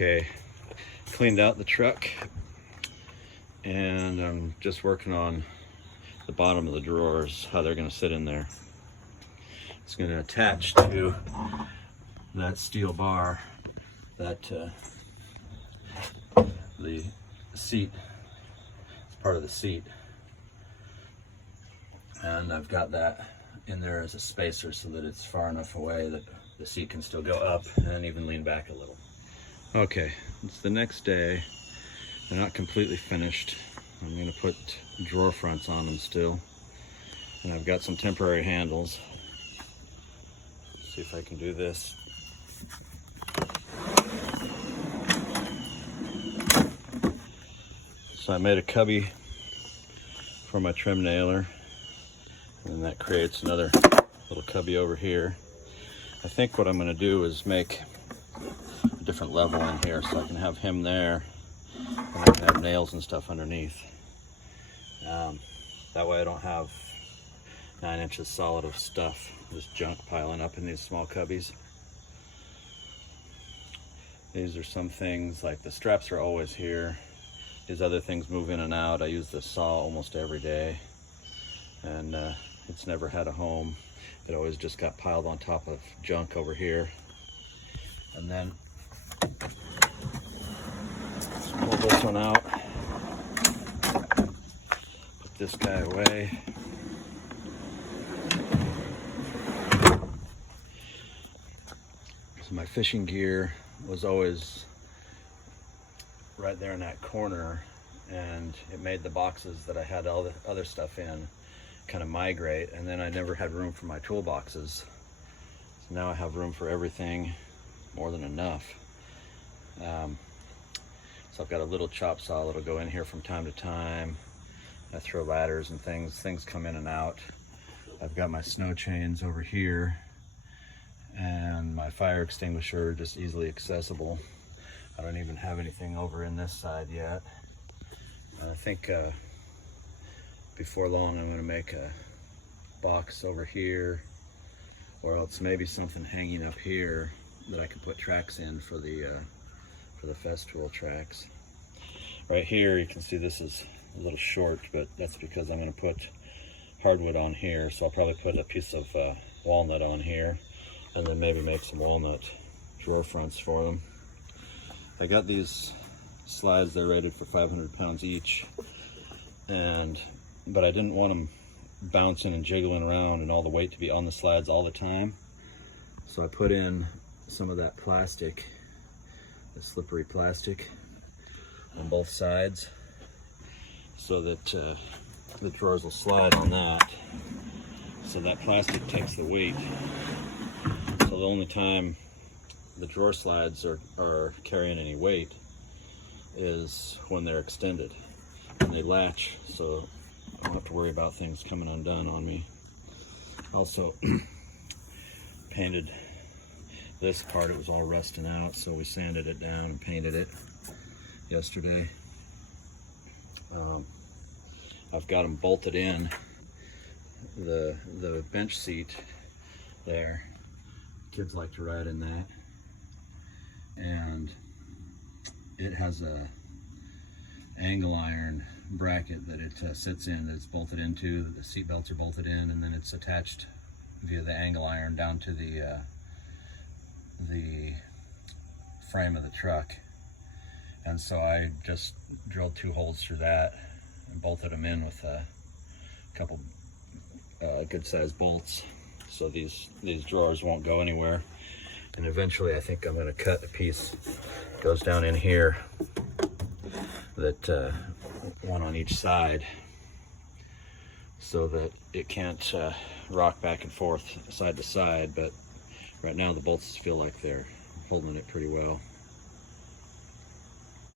Okay, cleaned out the truck and I'm just working on the bottom of the drawers, how they're going to sit in there. It's going to attach to that steel bar, that the seat, it's part of the seat, and I've got that in there as a spacer so that it's far enough away that the seat can still go up and even lean back a little. Okay, it's the next day. They're not completely finished. I'm going to put drawer fronts on them still, and I've got some temporary handles. Let's see if I can do this. So I made a cubby for my trim nailer, and that creates another little cubby over here. I think what I'm going to do is make a different level in here so I can have him there and I can have nails and stuff underneath. That way I don't have 9 inches solid of stuff, just junk piling up in these small cubbies. These are some things, like the straps are always here. These other things move in and out. I use the saw almost every day, and it's never had a home. It always just got piled on top of junk over here. And then let's pull this one out, put this guy away. So my fishing gear was always right there in that corner, and it made the boxes that I had all the other stuff in kind of migrate, and then I never had room for my toolboxes. So now I have room for everything, more than enough. So I've got a little chop saw that'll go in here from time to time. I throw ladders and things come in and out. I've got my snow chains over here, and my fire extinguisher just easily accessible. I don't even have anything over in this side yet. And I think before long I'm going to make a box over here, or else maybe something hanging up here that I can put tracks in for the Festool tracks. Right here you can see this is a little short, but that's because I'm going to put hardwood on here, so I'll probably put a piece of walnut on here, and then maybe make some walnut drawer fronts for them. I got these slides, they're rated for 500 pounds each, but I didn't want them bouncing and jiggling around and all the weight to be on the slides all the time. So I put in some of that plastic, the slippery plastic, on both sides so that the drawers will slide on that. So that plastic takes the weight. So the only time the drawer slides are carrying any weight is when they're extended, and they latch, so I don't have to worry about things coming undone on me. Also painted this part. It was all rusting out, so we sanded it down and painted it yesterday. I've got them bolted in, the bench seat there. Kids like to ride in that, and it has a angle iron bracket that it sits in, that's bolted into. The seat belts are bolted in, and then it's attached via the angle iron down to the frame of the truck. And so I just drilled 2 holes through that and bolted them in with a couple good sized bolts, so these drawers won't go anywhere. And eventually I think I'm going to cut a piece that goes down in here, that one on each side, so that it can't rock back and forth side to side. But right now the bolts feel like they're holding it pretty well.